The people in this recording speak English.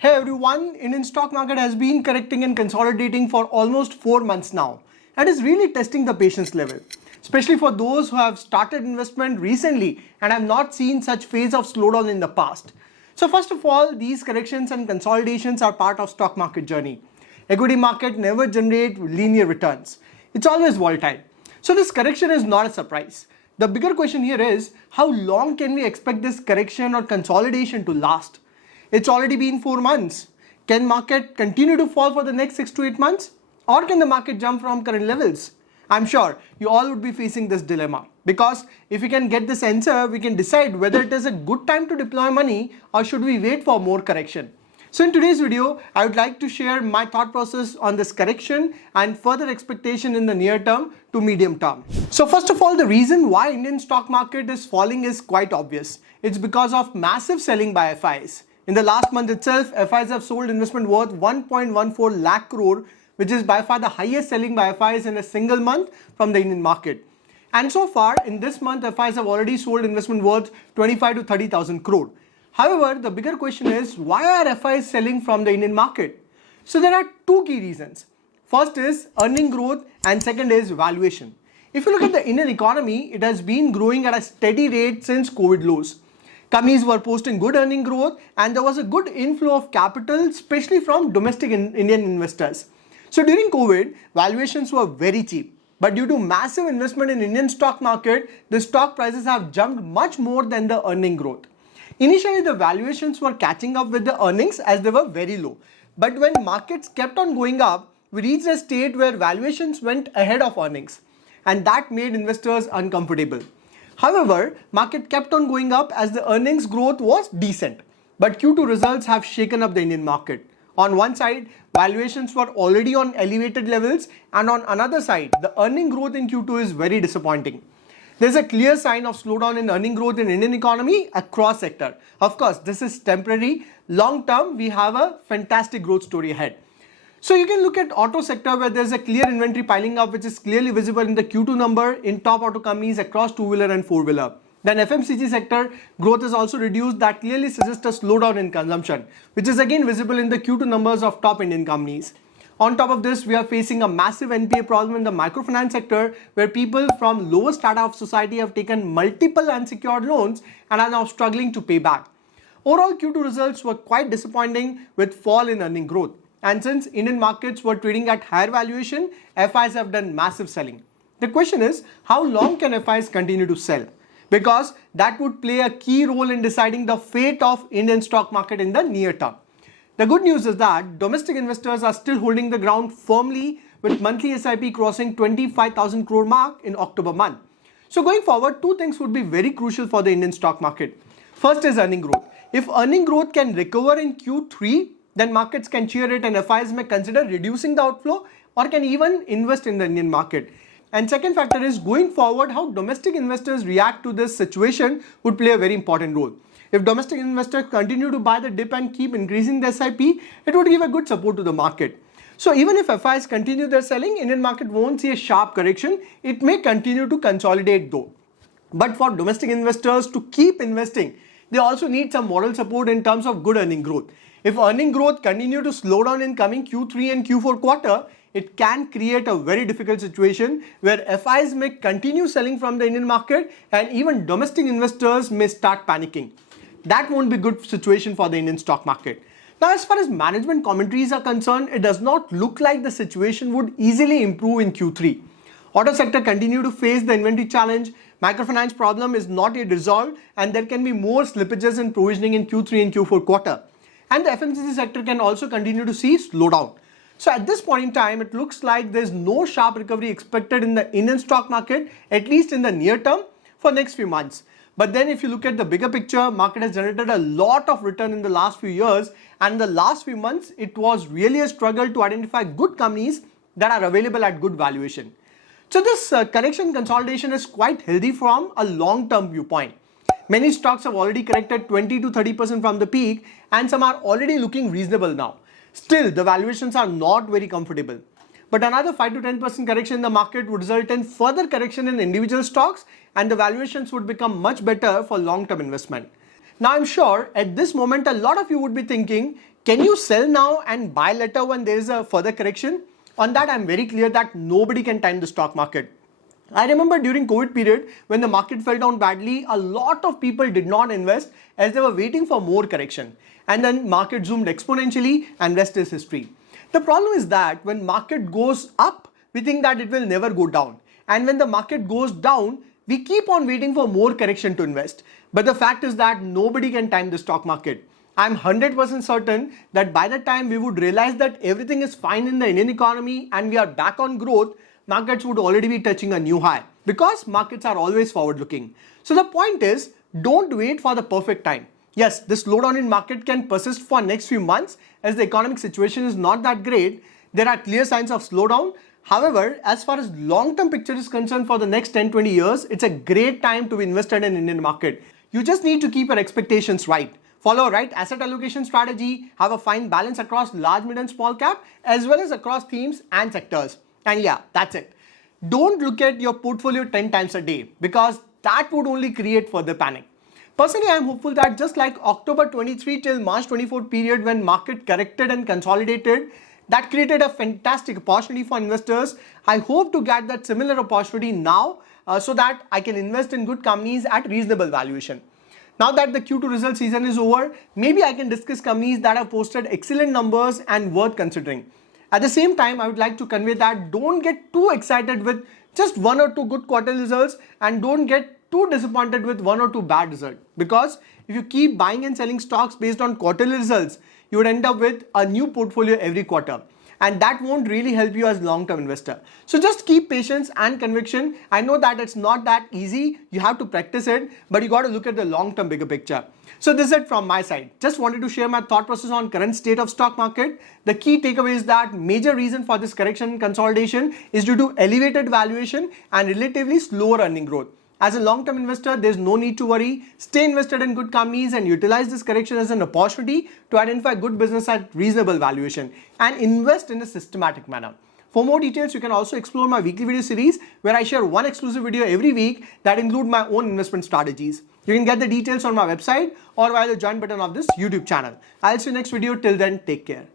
Hey everyone, Indian stock market has been correcting and consolidating for almost 4 months now and is really testing the patience level, especially for those who have started investment recently and have not seen such phase of slowdown in the past. So first of all, these corrections and consolidations are part of stock market journey. Equity market never generate linear returns. It's always volatile. So this correction is not a surprise. The bigger question here is, how long can we expect this correction or consolidation to last? It's already been 4 months. Can market continue to fall for the next 6 to 8 months? Or can the market jump from current levels? I'm sure you all would be facing this dilemma, because if we can get this answer, we can decide whether it is a good time to deploy money or should we wait for more correction. So in today's video, I would like to share my thought process on this correction and further expectation in the near term to medium term. So first of all, the reason why Indian stock market is falling is quite obvious. It's because of massive selling by FIs. In the last month itself, FIs have sold investment worth 1.14 lakh crore, which is by far the highest selling by FIs in a single month from the Indian market. And so far, in this month, FIs have already sold investment worth 25 to 30,000 crore. However, the bigger question is, why are FIs selling from the Indian market? So there are two key reasons. First is earning growth and second is valuation. If you look at the Indian economy, it has been growing at a steady rate since COVID lows. Companies were posting good earning growth and there was a good inflow of capital, especially from domestic Indian investors. So during COVID, valuations were very cheap. But due to massive investment in Indian stock market, the stock prices have jumped much more than the earning growth. Initially, the valuations were catching up with the earnings as they were very low. But when markets kept on going up, we reached a state where valuations went ahead of earnings. And that made investors uncomfortable. However, market kept on going up as the earnings growth was decent. But Q2 results have shaken up the Indian market. On one side, valuations were already on elevated levels, and on another side, the earning growth in Q2 is very disappointing. There's a clear sign of slowdown in earning growth in Indian economy across sector. Of course, this is temporary. Long term, we have a fantastic growth story ahead. So you can look at auto sector where there's a clear inventory piling up, which is clearly visible in the Q2 number in top auto companies across two-wheeler and four-wheeler. Then FMCG sector growth is also reduced, that clearly suggests a slowdown in consumption, which is again visible in the Q2 numbers of top Indian companies. On top of this, we are facing a massive NPA problem in the microfinance sector where people from lower strata of society have taken multiple unsecured loans and are now struggling to pay back. Overall, Q2 results were quite disappointing with fall in earning growth. And since Indian markets were trading at higher valuation, FIs have done massive selling. The question is, how long can FIs continue to sell? Because that would play a key role in deciding the fate of Indian stock market in the near term. The good news is that domestic investors are still holding the ground firmly with monthly SIP crossing 25,000 crore mark in October month. So going forward, two things would be very crucial for the Indian stock market. First is earning growth. If earning growth can recover in Q3, then markets can cheer it and FIs may consider reducing the outflow or can even invest in the Indian market. And second factor is going forward, how domestic investors react to this situation would play a very important role. If domestic investors continue to buy the dip and keep increasing the SIP, it would give a good support to the market. So even if FIs continue their selling, Indian market won't see a sharp correction. It may continue to consolidate though. But for domestic investors to keep investing, they also need some moral support in terms of good earning growth. If earning growth continue to slow down in coming Q3 and Q4 quarter, it can create a very difficult situation where FIs may continue selling from the Indian market and even domestic investors may start panicking. That won't be a good situation for the Indian stock market. Now, as far as management commentaries are concerned, it does not look like the situation would easily improve in Q3. Auto sector continue to face the inventory challenge, microfinance problem is not yet resolved, and there can be more slippages in provisioning in Q3 and Q4 quarter. And the FMCG sector can also continue to see slowdown. So at this point in time, it looks like there's no sharp recovery expected in the Indian stock market, at least in the near term for next few months. But then if you look at the bigger picture, market has generated a lot of return in the last few years, and in the last few months, it was really a struggle to identify good companies that are available at good valuation. So this correction consolidation is quite healthy from a long-term viewpoint. Many stocks have already corrected 20 to 30% from the peak, and some are already looking reasonable now. Still, the valuations are not very comfortable. But another 5 to 10% correction in the market would result in further correction in individual stocks, and the valuations would become much better for long-term investment. Now I'm sure at this moment a lot of you would be thinking, Can you sell now and buy later when there is a further correction? On that, I'm very clear that nobody can time the stock market. I remember during COVID period when the market fell down badly, a lot of people did not invest as they were waiting for more correction. And then market zoomed exponentially and rest is history. The problem is that when market goes up, we think that it will never go down. And when the market goes down, we keep on waiting for more correction to invest. But the fact is that nobody can time the stock market. I'm 100% certain that by the time we would realize that everything is fine in the Indian economy and we are back on growth, markets would already be touching a new high because markets are always forward looking. So the point is, don't wait for the perfect time. Yes, this slowdown in market can persist for next few months as the economic situation is not that great. There are clear signs of slowdown. However, as far as long-term picture is concerned for the next 10-20 years, it's a great time to be invested in Indian market. You just need to keep your expectations right. Follow a right asset allocation strategy, have a fine balance across large, mid and small cap as well as across themes and sectors. And yeah, that's it. Don't look at your portfolio 10 times a day because that would only create further panic. Personally, I am hopeful that just like October 23 till March 24 period when market corrected and consolidated, that created a fantastic opportunity for investors. I hope to get that similar opportunity now so that I can invest in good companies at reasonable valuation. Now that the Q2 result season is over, maybe I can discuss companies that have posted excellent numbers and worth considering. At the same time, I would like to convey that don't get too excited with just one or two good quarter results and don't get too disappointed with one or two bad results. Because if you keep buying and selling stocks based on quarterly results, you would end up with a new portfolio every quarter. And that won't really help you as long-term investor. So just keep patience and conviction. I know that it's not that easy. You have to practice it, but you got to look at the long-term bigger picture. So this is it from my side. Just wanted to share my thought process on current state of stock market. The key takeaway is that major reason for this correction and consolidation is due to elevated valuation and relatively slower earning growth. As a long-term investor, there's no need to worry. Stay invested in good companies and utilize this correction as an opportunity to identify good business at reasonable valuation and invest in a systematic manner. For more details, you can also explore my weekly video series where I share one exclusive video every week that include my own investment strategies. You can get the details on my website or via the join button of this YouTube channel. I'll see you next video. Till then, take care.